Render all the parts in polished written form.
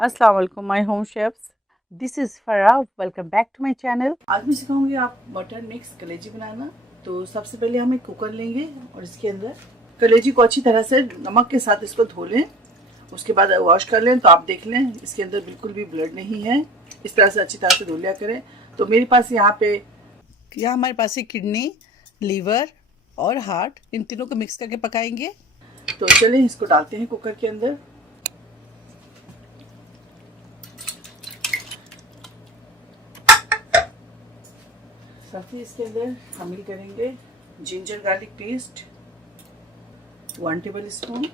अस्सलाम वालेकुम my home chefs, this is Farah. Welcome back to my channel. आज मैं सिखाऊंगी आप मटन मिक्स कलेजी बनाना। तो सबसे पहले हम एक कुकर लेंगे और इसके अंदर कलेजी को अच्छी तरह से नमक के साथ इसको धो लें। उसके बाद वॉश कर लें तो आप देख लें इसके अंदर बिल्कुल भी ब्लड नहीं है। इस तरह से अच्छी तरह से धो लिया करें। तो मेरे पास यहाँ हमारे पास किडनी, लीवर और हार्ट, इन तीनों को मिक्स करके पकाएंगे। तो चलें इसको डालते हैं कुकर के अंदर। साथ ही इसके अंदर शामिल करेंगे ginger garlic paste 1 table spoon,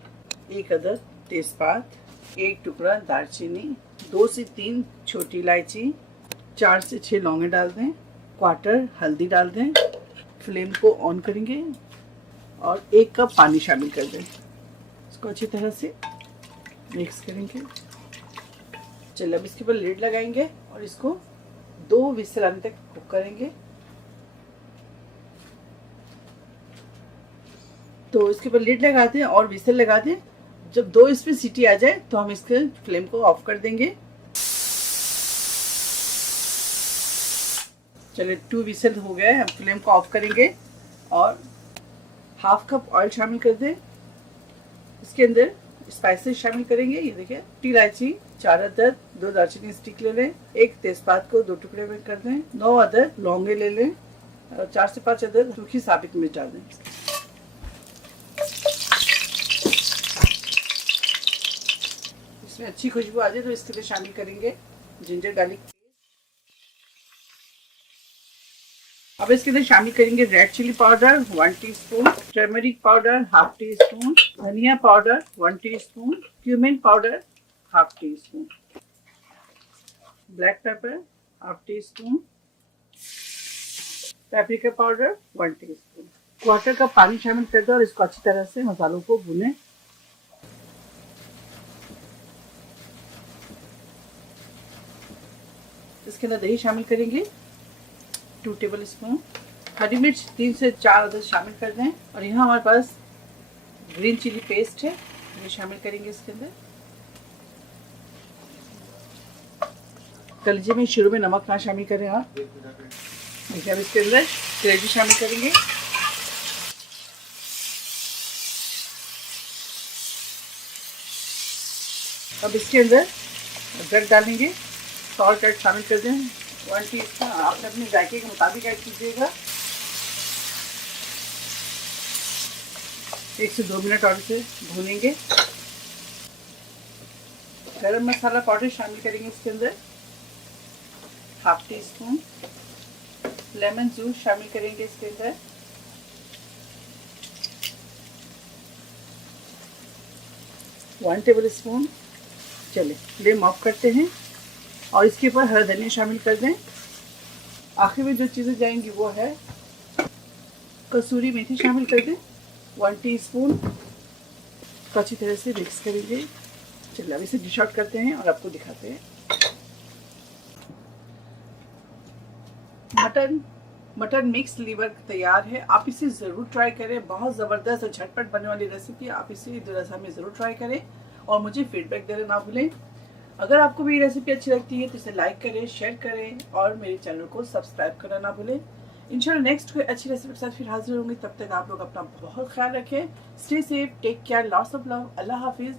1 अदद तेजपात, 1 टुकड़ा दालचीनी, 2 से 3 छोटी इलायची, 4 से 6 लौंगे डाल दें, क्वार्टर हल्दी डाल दें। फ्लेम को ऑन करेंगे और 1 कप पानी शामिल कर दें। इसको अच्छी तरह से मिक्स करेंगे। चलिए अब इसके ऊपर लिड लगाएंगे और इसको 2 विसल आने तक कुक करेंगे। तो इसके ऊपर लिड लगा दें और विसल लगा दें। जब 2 इसमें सीटी आ जाए तो हम इसके फ्लेम को ऑफ कर देंगे। चलिए 2 विसल हो गया है, हम फ्लेम को ऑफ करेंगे और हाफ कप ऑयल शामिल कर दें। इसके अंदर स्पाइसेस शामिल करेंगे। ये देखिए 3 इलायची, 4 अदद, 2 दालचीनी स्टिक ले लें, 1 तेजपात को 2 टुकड़े में कर दें, 9 अदद लौंगे ले लें और 4 से 5 अदद सूखी साबित मिर्च डाल दें। इसमें अच्छी खुशबू आ जाए तो इसके लिए शामिल करेंगे जिंजर गार्लिक। अब इसके अंदर शामिल करेंगे red chilli powder 1 teaspoon, turmeric powder 1/2 teaspoon, धनिया powder 1 teaspoon, cumin powder 1/2 teaspoon, black pepper 1/2 teaspoon, paprika powder 1 teaspoon. Quarter cup पानी शामिल कर दो और इसको अच्छी तरह से मसालों को भूनें। इसके अंदर दही शामिल करेंगे 2 टेबल स्पून, हरी मिर्च 3 से 4 अदद शामिल कर दें और यहाँ हमारे पास ग्रीन चिली पेस्ट है, ये शामिल करेंगे इसके अंदर। कलेजी में शुरू में नमक ना शामिल करें आप। देखिए अब इसके अंदर कलेजी शामिल करेंगे। अब इसके अंदर अदरक डालेंगे, सॉल्ट ऐड शामिल कर दें 1 टीस्पून। आप अपने जायके के मुताबिक ऐड कीजिएगा। 1 से 2 मिनट और इसे भूनेंगे। गरम मसाला पाउडर शामिल करेंगे इसके अंदर 1/2 टीस्पून, लेमन जूस शामिल करेंगे इसके अंदर, 1 टेबल स्पून। चलिए फ्लेम ऑफ करते हैं और इसके ऊपर हरा धनिया शामिल कर दें। आखिर में जो चीज़ें जाएंगी वो है कसूरी मेथी शामिल कर दें 1 टीस्पून। तो अच्छी तरह से मिक्स करेंगे। चलिए अब इसे डिश आउट करते हैं और आपको दिखाते हैं। मटन मिक्स लीवर तैयार है। आप इसे ज़रूर ट्राई करें। बहुत ज़बरदस्त और झटपट बनने वाली रेसिपी। आप इसे दरअसल में ज़रूर ट्राई करें और मुझे फीडबैक देना ना भूलें। अगर आपको मेरी रेसिपी अच्छी लगती है तो इसे लाइक करें, शेयर करें और मेरे चैनल को सब्सक्राइब करना ना भूलें। इंशाल्लाह नेक्स्ट कोई अच्छी रेसिपी के साथ फिर हाजिर होंगे। तब तक आप लोग अपना बहुत ख्याल रखें। Stay safe, take care, lots of love. अल्लाह हाफिज़।